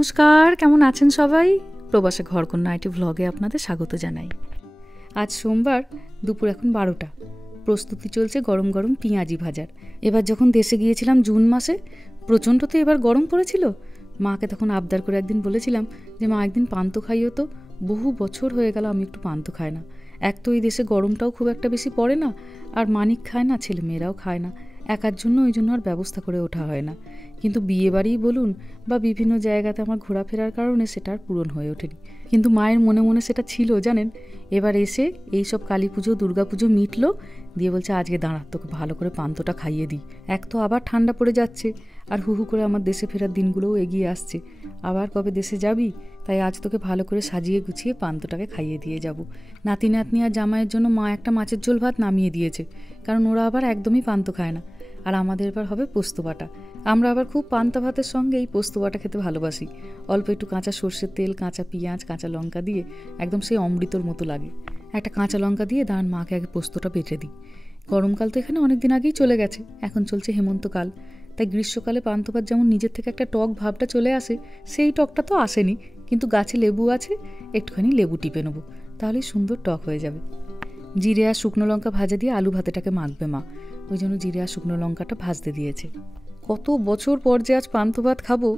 নমস্কার, কেমন আছেন সবাই? প্রবাসে ঘরকন্যা আইটি ভ্লগে আপনাদের স্বাগত জানাই। আজ সোমবার, দুপুর এখন 12টা। প্রস্তুতি চলছে গরম গরম পেঁয়াজি ভাজার। এবার যখন দেশে গিয়েছিলাম জুন মাসে, প্রচণ্ড তো এবার গরম পড়েছিল। মাকে তখন আবদার করে একদিন বলেছিলাম যে মা একদিন পান্তা খাইও তো। বহু বছর হয়ে গেল আমি একটু পান্তা খাই না। এক তো এই দেশে গরমটাও খুব একটা বেশি পড়ে না, আর মানিক খায় না, ছেলে মেয়েরাও খায় না, একার জন্য ওই জন্য আর ব্যবস্থা করে ওঠা হয় না। কিন্তু বিয়ে বাড়িই বলুন বা বিভিন্ন জায়গাতে আমার ঘোরাফেরার কারণে সেটা আর পূরণ হয়ে ওঠেনি। কিন্তু মায়ের মনে মনে সেটা ছিল জানেন। এবার এসে এইসব কালী পুজো দুর্গা পুজো মিটলো, দিয়ে বলছে আজকে দাঁড়া, তোকে ভালো করে পান্তটা খাইয়ে দিই। এক তো আবার ঠান্ডা পড়ে যাচ্ছে, আর হু হু করে আমার দেশে ফেরার দিনগুলোও এগিয়ে আসছে। আবার কবে দেশে যাবি, তাই আজ তোকে ভালো করে সাজিয়ে গুছিয়ে পান্তটাকে খাইয়ে দিয়ে যাব। নাতি নাতনি আর জামাইয়ের জন্য মা একটা মাছের ঝোল ভাত নামিয়ে দিয়েছে, কারণ ওরা আবার একদমই পান্ত খায় না। আর আমাদের এবার হবে পোস্ত বাটা। আমরা আবার খুব পান্তা ভাতের সঙ্গে এই পোস্ত বাটা খেতে ভালোবাসি। অল্প একটু কাঁচা সর্ষের তেল, কাঁচা পেঁয়াজ, কাঁচা লঙ্কা দিয়ে একদম সেই অমৃতর মতো লাগে। একটা কাঁচা লঙ্কা দিয়ে দাঁড়ান মাকে আগে পোস্তটা বেটে দিই। গরমকাল তো এখানে অনেক দিন আগেই চলে গেছে, এখন চলছে হেমন্তকাল। তাই গ্রীষ্মকালে পান্তা ভাত যেমন নিজের থেকে একটা টক ভাবটা চলে আসে, সেই টকটা তো আসেনি, কিন্তু গাছে লেবু আছে, একটুখানি লেবু টিপে নেবো, তাহলেই সুন্দর টক হয়ে যাবে। জিরে আর শুকনো লঙ্কা ভাজা দিয়ে আলু ভাতেটাকে মাখবে মা, ওই জন্য জিরে আর শুকনো লঙ্কাটা ভাজতে দিয়েছে। কত বছর পর যে আজ পান্তা ভাত খাবো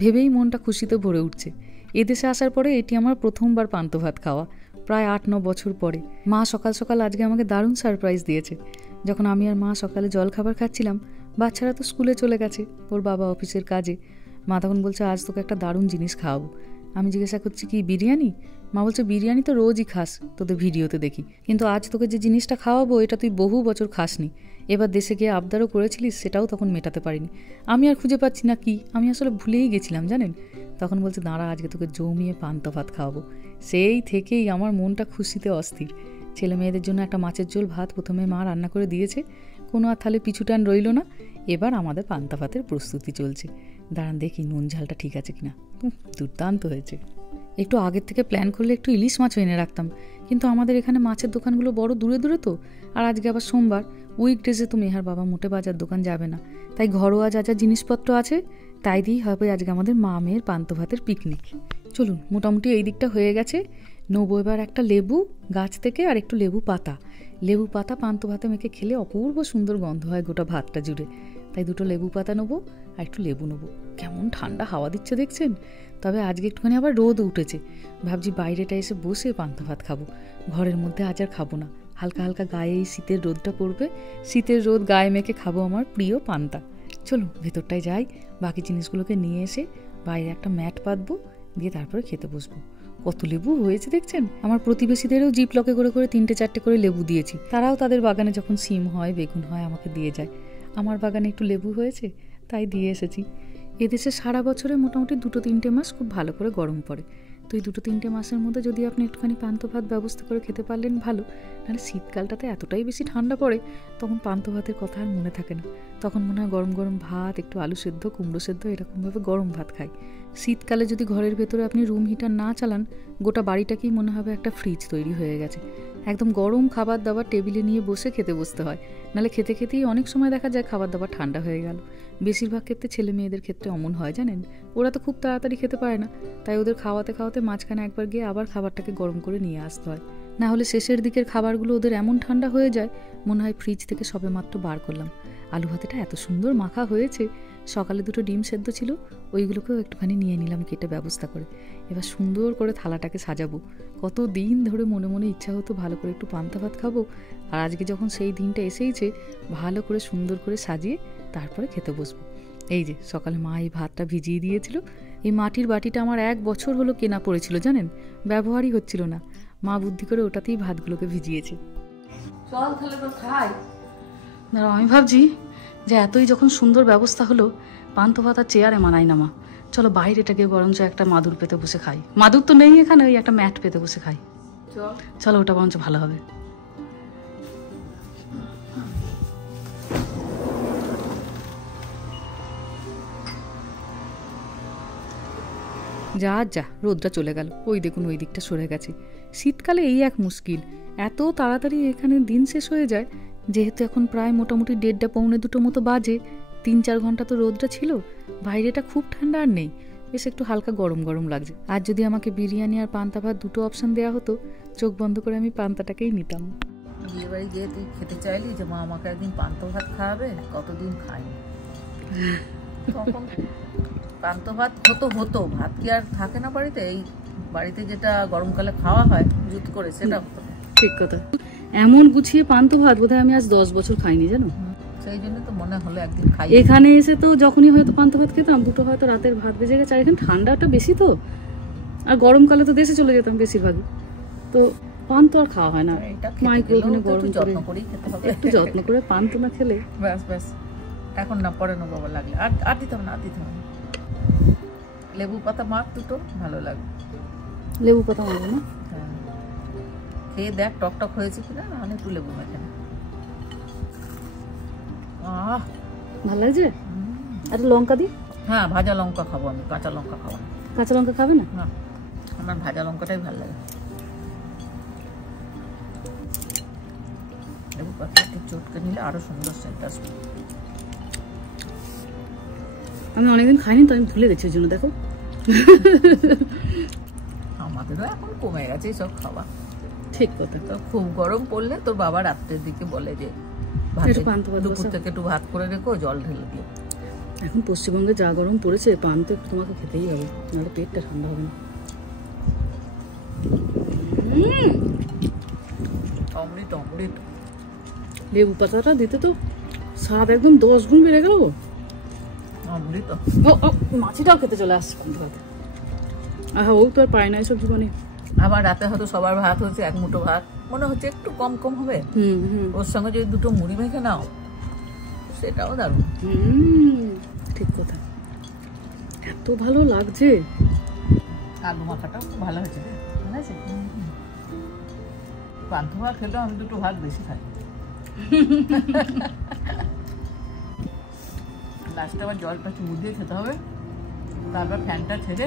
ভেবেই মনটা খুশিতে ভরে উঠছে। এদেশে আসার পরে এটি আমার প্রথমবার পান্তা ভাত খাওয়া, প্রায় 8-9 বছর পরে। মা সকাল সকাল আজকে আমাকে দারুণ সারপ্রাইজ দিয়েছে। যখন আমি আর মা সকালে জলখাবার খাচ্ছিলাম, বাচ্চারা তো স্কুলে চলে গেছে, ওর বাবা অফিসের কাজে। মা তখন বলছে আজ তোকে একটা দারুণ জিনিস খাওয়াবো। আমি জিজ্ঞাসা করছি কি, বিরিয়ানি? মা বলছে বিরিয়ানি তো রোজই খাস, তোদের ভিডিওতে দেখি, কিন্তু আজ তোকে যে জিনিসটা খাওয়াবো এটা তুই বহু বছর খাসনি। এবার দেশে গিয়ে আবদারও করেছিলিস, সেটাও তখন মেটাতে পারিনি। আমি আর খুঁজে পাচ্ছি না কি, আমি আসলে ভুলেই গেছিলাম জানেন। তখন বলছে দাঁড়া, আজকে তোকে জমিয়ে পান্তা ভাত খাওয়াবো। সেই থেকেই আমার মনটা খুশিতে অস্থির। ছেলে মেয়েদের জন্য একটা মাছের ঝোল ভাত প্রথমে মা রান্না করে দিয়েছে, কোনো আর থালে পিছুটান রইল না। এবার আমাদের পান্তা ভাতের প্রস্তুতি চলছে। দাঁড়ান দেখি নুন ঝালটা ঠিক আছে কিনা। দুর্দান্ত হয়েছে। একটু আগের থেকে প্ল্যান করলে একটু ইলিশ মাছও এনে রাখতাম, কিন্তু আমাদের এখানে মাছের দোকানগুলো বড় দূরে দূরে তো, আর আজকে আবার সোমবার, উইকডেজে তো মেহার বাবা মোটে বাজার দোকান যাবে না। তাই ঘরোয়া যা যা জিনিসপত্র আছে তাই দিয়েই হবে আজকে আমাদের মা মেয়ের পান্তা ভাতের পিকনিক। চলুন, মোটামুটি এই দিকটা হয়ে গেছে। নেবো এবার একটা লেবু গাছ থেকে, আর একটু লেবু পাতা। লেবু পাতা পান্তা ভাতে মেখে খেলে অপূর্ব সুন্দর গন্ধ হয় গোটা ভাতটা জুড়ে। তাই দুটো লেবু পাতা নেবো আর একটু লেবু নেবো। কেমন ঠান্ডা হাওয়া দিচ্ছে দেখছেন। তবে আজকে একটুখানি আবার রোদ উঠেছে, ভাবছি বাইরেটা এসে বসে পান্তা ভাত খাবো। ঘরের মধ্যে আজ আর খাবো না, হালকা হালকা গায়ে এই শীতের রোদটা পড়বে, শীতের রোদ গায়ে মেখে খাবো আমার প্রিয় পান্তা। চলুন ভেতরটায় যাই, বাকি জিনিসগুলোকে নিয়ে এসে বাইরে একটা ম্যাট পাতবো, দিয়ে তারপরে খেতে বসবো। কত লেবু হয়েছে দেখছেন। আমার প্রতিবেশীদেরও জিপ লকে করে করে 3-4টে করে লেবু দিয়েছি, তারাও তাদের বাগানে যখন সিম হয় বেগুন হয় আমাকে দিয়ে যায়। আমার বাগানে একটু লেবু হয়েছে তাই দিয়ে এসেছি। এদেশে সারা বছরে মোটামুটি 2-3টে মাস খুব ভালো করে গরম পড়ে। তো এই 2-3টে মাসের মধ্যে যদি আপনি একটুখানি পান্তা ভাত ব্যবস্থা করে খেতে পারলেন ভালো। নাহলে শীতকালটাতে এতটাই বেশি ঠান্ডা পড়ে, তখন পান্তা ভাতের কথা আর মনে থাকে না। তখন মনে হয় গরম গরম ভাত, একটু আলু সেদ্ধ, কুমড়ো সেদ্ধ, এরকমভাবে গরম ভাত খাই। শীতকালে যদি ঘরের ভেতরে আপনি রুম হিটার না চালান, গোটা বাড়িটাকেই মনে হবে একটা ফ্রিজ তৈরি হয়ে গেছে। একদম গরম খাবার দাবার টেবিলে নিয়ে বসে খেতে বসতে হয়, নাহলে খেতে খেতেই অনেক সময় দেখা যায় খাবার দাবার ঠান্ডা হয়ে গেল। বেশিরভাগ ক্ষেত্রে ছেলে মেয়েদের ক্ষেত্রে অমন হয় জানেন। ওরা তো খুব তাড়াতাড়ি খেতে পারে না, তাই ওদের খাওয়াতে খাওয়াতে মাঝখানে একবার গিয়ে আবার খাবারটাকে গরম করে নিয়ে আসতে হয়। না হলে শেষের দিকের খাবারগুলো ওদের এমন ঠান্ডা হয়ে যায় মনে হয় ফ্রিজ থেকে সবে মাত্র বার করলাম। আলু ভাতেটা এত সুন্দর মাখা হয়েছে। সকালে 2টো ডিম সেদ্ধ ছিল, ওইগুলোকেও একটুখানি নিয়ে নিলাম কেটে ব্যবস্থা করে। এবার সুন্দর করে থালাটাকে সাজাবো। কত দিন ধরে মনে মনে ইচ্ছা হতো ভালো করে একটু পান্তা ভাত খাবো, আর আজকে যখন সেই দিনটা এসেইছে, ভালো করে সুন্দর করে সাজিয়ে তারপরে খেতে বসবো। এই যে সকালে মা এই ভাতটা ভিজিয়ে দিয়েছিল। এই মাটির বাটিটা আমার 1 বছর হলো কেনা পড়েছিল জানেন, ব্যবহারই হচ্ছিল না। মা বুদ্ধি করে ওটাতেই ভাতগুলোকে ভিজিয়েছে। চল তাহলে খাই। আমি ভাবছি যে এতই যখন সুন্দর ব্যবস্থা হলো, পান্তা ভাত আর চেয়ারে মানায় না মা, চলো বাইরেটাকে বরঞ্চ একটা মাদুর পেতে বসে খাই। মাদুর তো নেই এখানে, ওই একটা ম্যাট পেতে বসে খাই। চলো ওটা বরঞ্চ ভালো হবে। যা যা রোদটা চলে গেল, ওই দেখুন ওই দিকটা সরে গেছে। শীতকালে এই এক মুশকিল, এত তাড়াতাড়ি এখানে দিন শেষ হয়ে যায়। যেহেতু এখন প্রায় মোটামুটি 1:30-1:45 মতো বাজে, 3-4 ঘন্টা তো রোদটা ছিল, বাইরেটা খুব ঠান্ডা আর নেই। বেশ একটু হালকা গরম গরম লাগছে। আর যদি আমাকে বিরিয়ানি আর পান্তা ভাত দুটো অপশন দেওয়া হতো, চোখ বন্ধ করে আমি পান্তাটাকেই নিতাম। বিয়ে বাড়ি গিয়ে তুই খেতে চাইলি যে মা আমাকে একদিন পান্তা ভাত খাওয়াবে, কতদিন খাইনি। তখন পান্তা ভাত হতো, ভাত কি আর থাকে না বাড়িতে? এই বাড়িতে যেটা গরমকালে খাওয়া হয় জুত করে, সেটা হতো। ঠিক কথা, এমন গুছিয়ে পান্তা ভাত বোধহয় আমি আজ 10 বছর খাইনি, জানো। সেই জন্য তো মনে হলো একদিন খাই। এখানে এসে তো যখনই হয়তো পান্তা ভাত খেতাম, দুটো হয়তো রাতের ভাত বেজে গেছে। আর এখানে ঠান্ডাটা বেশি তো, আর গরমকালে তো দেশে চলে যেতাম বেশিরভাগই, তো পান্তা আর খাওয়া হয় না। মাইক্রো ওভেনে গরম করে একটু যত্ন করে পান্তা না খেলে ব্যাস এখন না, পরে না বাবা লাগলে আর দিতাম না। লেবু পাতা মাখ দুটো, ভালো লাগে। লেবু পাতা মাখবো না? হ্যাঁ, খেয়ে দেখ টক হয়েছে কিনা, নাহলে একটু লেবু মেখে না। ভালো লাগছে। আর লঙ্কা দি? হ্যাঁ, ভাজা লঙ্কা খাবো আমি, কাঁচা লঙ্কা খাবো না। কাঁচা লঙ্কা খাবে না? না, আমার ভাজা লঙ্কাটাই ভালো লাগে। লেবু পাতাটা চটকে নিলে আরো সুন্দর সেন্ট আসবে। আমি অনেকদিন খাইনি তো, আমি ভুলে গেছি ওই জন্য। দেখো, আমাদেরও এখন কমে গেছে সব খাওয়া। ঠিক কথা। তো খুব গরম পড়লে তোর বাবা রাত্রের দিকে বলে যে দুপুর থেকে একটু ভাত করে রেখো, জল ঢেলে দিও। এখন পশ্চিমবঙ্গে যা গরম পড়েছে, পান তো একটু তোমাকে খেতেই হবে, নাহলে পেটটা ঠান্ডা হবে না। অমৃত। লেবু পাতাটা দিতে তো স্বাদ একদম 10 গুণ বেড়ে গেল। অমৃত। মাছিটাও খেতে চলে আসছে পান্তা ভাত। ও তো আর পায় না এসব জীবনে। আবার রাতে হয়তো সবার ভাত হচ্ছে, এক মুঠো ভাত মনে হচ্ছে একটু কম হবে, ওর সঙ্গে যদি দুটো মুড়ি মেখে নাও, সেটাও দারুণ। ঠিক কথা, এত ভালো লাগছে। আলু মাখাটাও খুব ভালো হয়েছে, ভালো আছে। পান্তা ভাত খেলেও আমি দুটো ভাত বেশি খাই। লাস্টে আবার জলটা চুমু দিয়ে খেতে হবে, তারপর ফ্যানটা ছেড়ে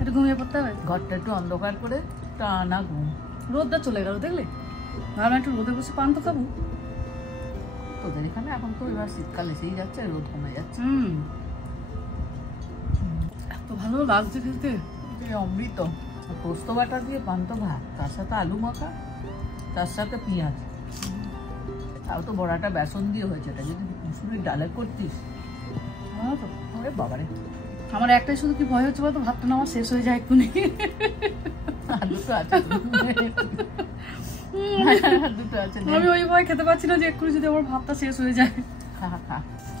একটু ঘুমিয়ে পড়তে হবে, ঘরটা একটু অন্ধকার করে টানা ঘুম। রোদটা চলে গেল দেখলে, ভাবলাম একটু রোদে বসে পান্তা খাবো। তোদের এখানে এখন তো এবার শীতকাল এসেই যাচ্ছে, রোদ কমে যাচ্ছে। এত ভালো লাগছে খেতে, অমৃত। পোস্ত বাটা দিয়ে পান্তা ভাত, তার সাথে আলু মাখা, তার সাথে পেঁয়াজ, তাও তো বড়াটা বেসন দিয়ে হয়েছে। এটা যদি মুসুরির ডালে করতিস, বাবারে। আমার একটাই শুধু কি ভয় হচ্ছে বলতো, ভাতটা না আমার শেষ হয়ে যায় এক্ষুনি। দুটো আছে, আমি ওই ভয় খেতে পারছি না যে এক্ষুনি যদি আমার ভাতটা শেষ হয়ে যায়। খা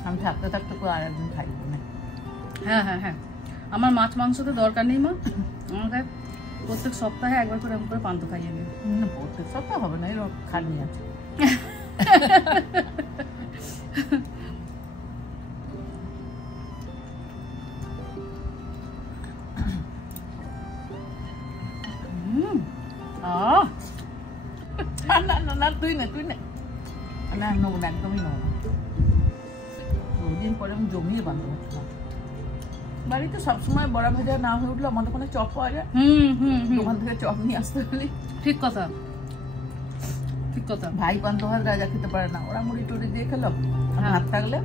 আমি থাকতে করে আর একদিন খাইব না। হ্যাঁ, আমার মাছ মাংসতে দরকার নেই মা, আমাকে প্রত্যেক সপ্তাহে একবার করে এমন করে পান্তা খাইয়ে দিই। প্রত্যেক সপ্তাহ হবে না, এর খাটনি আছে। না তুই না না, নেবো না, একদমই নেবো না। দুদিন পরে আমি জমিয়ে বাঁধতে পারতাম। বাড়িতে সবসময় বড়া ভাজা না হয়ে উঠলো, আমাদের ওখানে চপ পাওয়া যায়, দোকান থেকে চপ নিয়ে আসতে হলে। ঠিক কথা। ভাই পান্তা ভাত রাজা খেতে পারে না, ওরা মুড়ি টুড়ি দিয়ে খেলো। ভাত থাকলে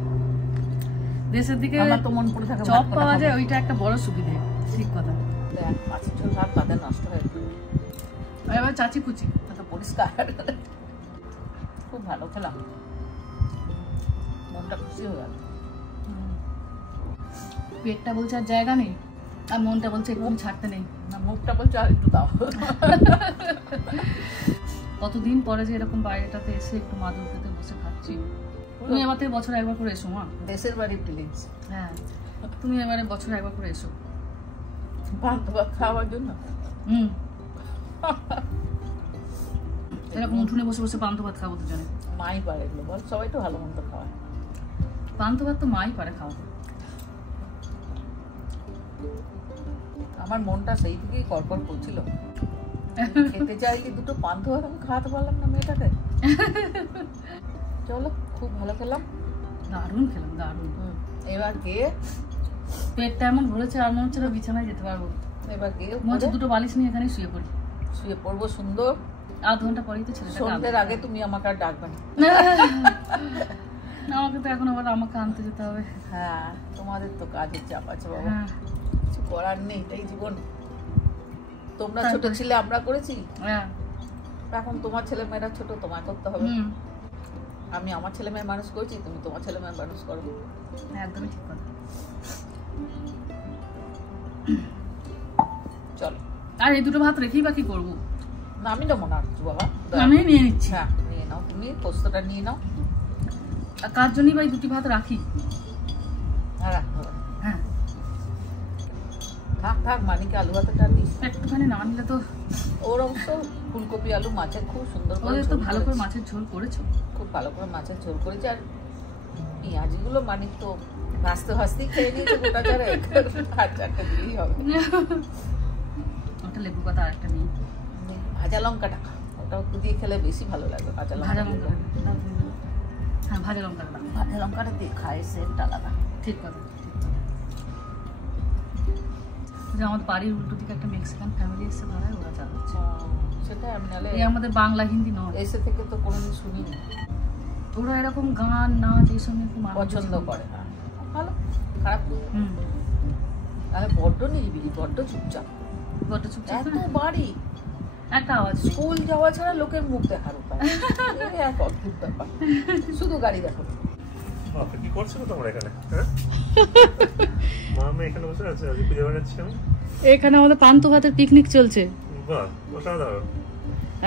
দেশের দিকে আমার তো মন পড়ে থাকে, চপ পাওয়া যায়, ওইটা একটা বড় সুবিধা। ঠিক কথা। মাছের ঝোল ভাত তাদের নষ্ট হয়ে গেল। এবার চাচি কুচি তো পরিষ্কার, খুব ভালো খেলাম, মনটা খুশি হয়ে গেল। পেটটা বলছে আর জায়গা নেই, আর মনটা বলছে একদম ছাড়তে নেই। না, মুখটা বলছে আর একটু দাও। কতদিন পরে যে এরকম বাইরেটাতে এসে একটু মাদুর পেতে বসে খাচ্ছি। তুমি এবার থেকে বছরে একবার করে এসো মা, দেশের বাড়ি প্লিজ। হ্যাঁ, তুমি এবারে বছরে একবার করে এসো পান্তা ভাত খাওয়ার জন্য। এরকম উঠোনে বসে বসে পান্তা ভাত খাবো তো জানে। মাই পারে এগুলো, বল সবাই তো ভালো মন্দ খাওয়ায়, পান্তা ভাত তো মাই পারে খাওয়াতে। আমার মনটা সেই থেকেই কড়কড় করছিল, খেতে চাইলি দুটো পান্তা ভাত, আমি খাওয়াতে পারলাম না মেয়েটাকে। চলো, খুব ভালো খেলাম, দারুণ খেলাম, দারুণ। এবার গিয়ে পেটটা এমন ভরেছে আর মনে হচ্ছে বিছানায় যেতে পারবো। এবার গিয়ে দুটো বালিশ নিয়ে এখানে শুয়ে পড়বো সুন্দর। আধ ঘন্টা পরেই তো ছেলেটা, সন্ধ্যের আগে তুমি আমাকে আর ডাকবে না। আমাকে তো এখন আবার আমাকে আনতে যেতে হবে। হ্যাঁ, তোমাদের তো কাজের চাপ আছে বাবা। কিছু করার নেই, এটাই জীবন। তোমরা ছোট ছিলে, আমরা করেছি, এখন তোমার ছেলে মেয়েরা ছোট, তোমায় করতে হবে। আমি আমার ছেলে মেয়ে মানুষ করছি, তুমি তোমার ছেলে মেয়ে মানুষ করো। একদমই ঠিক কথা। চলো, আর এই দুটো ভাত রেখেই বা কি করবো? না আমি নেবো না বাবা, আমি নিয়ে নিচ্ছি। হ্যাঁ নিয়ে নাও, তুমি পোস্তটা নিয়ে নাও। আর কার জন্যই বা এই দুটি ভাত রাখি? হ্যাঁ থাক থাক, মানিকে আলু ভাতটা দিস একটুখানি না নিলে তো। ওর অবশ্য ফুলকপি আলু মাছের খুব সুন্দর করে, তো ভালো করে মাছের ঝোল করেছো, খুব ভালো করে মাছের ঝোল করেছে। আর পেঁয়াজিগুলো মানিক তো ভাজতে ভাজতেই খেয়ে নিয়েছে গোটা চারে, আর চারটে দিলেই হবে। ওটা লেবু পাতা আরেকটা নিই। ভাজা লঙ্কাটা খা, ওটা দিয়ে খেলে বেশি ভালো লাগবে। ভাজা লঙ্কা, হ্যাঁ ভাজা লঙ্কাটা, ভাজা লঙ্কাটা দিয়ে খায়, সেন্ট আলাদা। ঠিক কথা। আমাদের বাড়ির উল্টো দিকে একটা মেক্সিকান ফ্যামিলি এসে ভাড়ায়, ওরা চালাচ্ছে সেটা। আমি নালে আমাদের বাংলা হিন্দি নয়, এসে থেকে তো কোনোদিন শুনিনি। ওরা এরকম গান নাচ এইসব খুব পছন্দ করে। ভালো, খারাপ তাহলে বড্ড নিরিবিলি, বড্ড চুপচাপ, এত বাড়ি, একটা আওয়াজ, স্কুল যাওয়া ছাড়া লোকের মুখ দেখার উপায়, এক অদ্ভুত ব্যাপার, শুধু গাড়ি দেখো। কি করছো তোমরা এখানে? মামা এখানে বসে আছে, আজ পূজা বানাচ্ছি আমি। এখানে আমাদের পান্তা ভাতের পিকনিক চলছে। বাহ, অসাধারণ।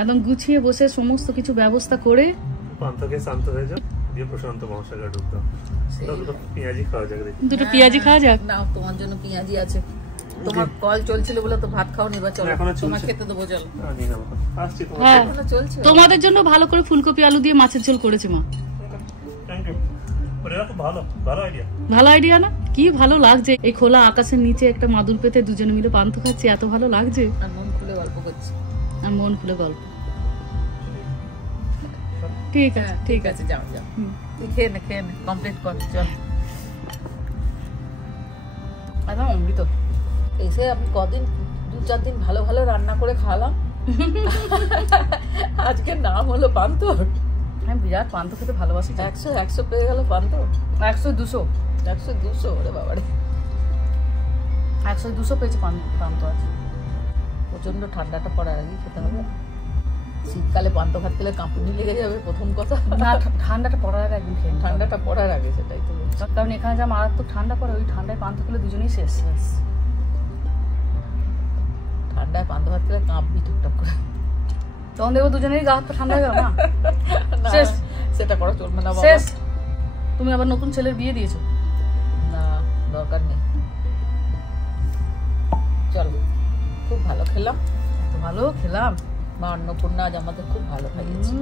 একদম গুছিয়ে বসে সমস্ত কিছু ব্যবস্থা করে পান্তাকে শান্ত হয়ে যাও, দিয়ে প্রশান্ত মহাসাগর ঢুকতো। দুটো পেঁয়াজি খাওয়া যাক, দেখি দুটো পেঁয়াজি খাওয়া যাক। না তোমার জন্য পেঁয়াজি আছে, তোমার কল চলছিল বলে তো ভাত খাওনি, বা চলো তোমার খেতে দেবো, চলো আসছি। এখনো চলছে। তোমাদের জন্য ভালো করে ফুলকপি আলু দিয়ে মাছের ঝোল করেছে মা। Thank you. ভালো আইডিয়া না? কি ভালো লাগছে, এই খোলা আকাশের নিচে একটা মাদুর পেতে দুজনে মিলে পান্তা খাচ্ছি, এত ভালো লাগছে। আর মন খুলে গল্প করছি, আর মন খুলে গল্প। ঠিক আছে, ঠিক আছে, যাও যাও, তুই খেয়ে নে, খেয়ে নে, কমপ্লিট কর, চল। একদম অমৃত। এসে আমি কদিন 2-4 দিন ভালো ভালো রান্না করে খাওয়ালাম, আজকে নাম হলো পান্তর। আমি বিরাট পান্তা খেতে ভালোবাসি। 100 পেয়ে গেল পান্তর। 100-200 ওরে বাবারে, 100-200 পেয়েছে পান্তা। আছে প্রচন্ড ঠান্ডাটা পড়ার আগেই খেতে হবে। শীতকালে পান্তা ভাত খেলে কাঁপুনি লেগে যাবে প্রথম কথা। না, ঠান্ডাটা পড়ার আগে একদম খেয়ে, ঠান্ডাটা পড়ার আগে, সেটাই তো বলছি। কারণ এখানে যা মারাত্মক ঠান্ডা পড়ে, ওই ঠান্ডায় পান্তা খেলে দুজনেই শেষ। ঠান্ডায় পান্তা ভাত খেলে কাঁপবি টুকটাক করে, তখন দেখবো দুজনেরই গা হাত পা ঠান্ডা হয়ে গেল। না শেষ, সেটা করা চলবে না বাবা। শেষ। তুমি আবার নতুন ছেলের বিয়ে দিয়েছো? না, দরকার নেই। চলো, খুব ভালো খেলাম, এত ভালো খেলাম। মা অন্নপূর্ণা আজ আমাদের খুব ভালো খাইয়েছে,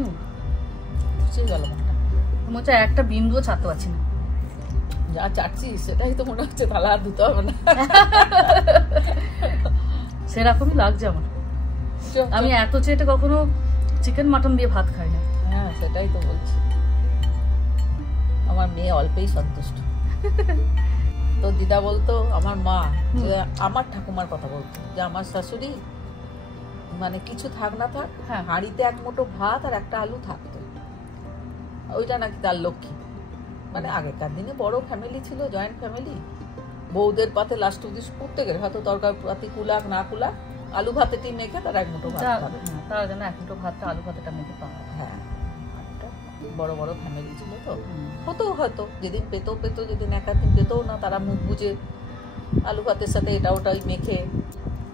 বুঝে গেল মনটা। মনে হচ্ছে একটা বিন্দুও ছাড়তে পারছি না, যা চাচ্ছি সেটাই তো মনে হচ্ছে, তাহলে আর ধুতে হবে না। সেরকমই লাগছে আমার। আমি এত চেটে কখনো চিকেন মাটন দিয়ে ভাত খাই না। হ্যাঁ সেটাই তো বলছি, আমার মেয়ে অল্পেই সন্তুষ্ট। তো দিদা বলতো, আমার মা, যে আমার ঠাকুমার কথা বলতো, যে আমার শাশুড়ি মানে কিছু থাক না থাক, হাঁড়িতে এক মুঠো ভাত আর একটা আলু থাকতো, ওইটা নাকি তার লক্ষ্মী। মানে আগেকার দিনে বড় ফ্যামিলি ছিল, জয়েন্ট ফ্যামিলি, বউদের পাতে লাস্ট অব্দি প্রত্যেকের হয়তো তরকারি পাতি কুলাক না কুলাক, আলু ভাতেটি মেখে তার এক মুঠো ভাত খাবে, তার জন্য এক মুঠো ভাতটা আলু ভাতেটা মেখে পাওয়া। হ্যাঁ, বড় বড় ফ্যামিলি ছিল তো, হতো হয়তো যেদিন পেতো, যেদিন এক দিন পেতো না, তারা মুখ বুঝে আলু ভাতের সাথে এটা ওটাই মেখে,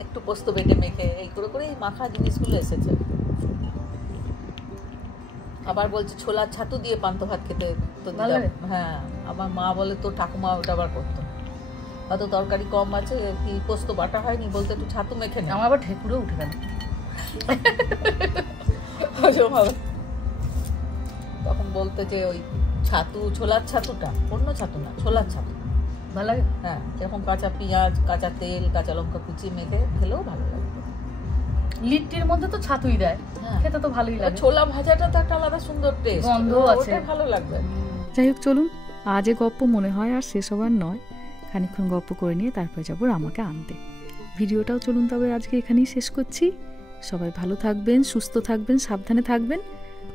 একটু পোস্ত বেটে মেখে, এই করে করে এই মাখা জিনিসগুলো এসেছে। আবার বলছে ছোলার ছাতু দিয়ে পান্তা ভাত খেতে তো, হ্যাঁ আমার মা বলে তো ঠাকুমা ওটা আবার করতো, হয়তো তরকারি কম আছে, কি পোস্ত বাটা হয়নি, বলতে একটু ছাতু মেখে নে। আমার আবার ঠেকুরে উঠে গেল তখন বলতে যে ওই ছাতু, ছোলার ছাতুটা, অন্য ছাতু না, ছোলার ছাতু ভালো লাগে। হ্যাঁ, এরকম কাঁচা পেঁয়াজ, কাঁচা তেল, কাঁচা লঙ্কা কুচি মেখে খেলেও ভালো লাগে। লিট্টির মধ্যে তো ছাতুই দেয়, খেতে তো ভালোই লাগে। ছোলা ভাজাটা তো একটা আলাদা সুন্দর টেস্ট, গন্ধ আছে, ভালো লাগবে। যাই হোক, চলুন আজ গপ্প মনে হয় আর শেষ হবার নয়, খানিকক্ষণ গপ্প করে নিয়ে তারপরে যাবো আমাকে আনতে। ভিডিওটাও চলুন তবে আজকে এখানেই শেষ করছি। সবাই ভালো থাকবেন, সুস্থ থাকবেন, সাবধানে থাকবেন।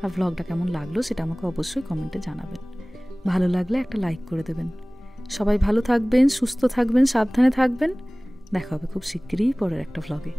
আর ভ্লগটা কেমন লাগলো সেটা আমাকে অবশ্যই কমেন্টে জানাবেন। ভালো লাগলে একটা লাইক করে দেবেন। সবাই ভালো থাকবেন, সুস্থ থাকবেন, সাবধানে থাকবেন। দেখা হবে খুব শিগগিরই পরের একটা ভ্লগে।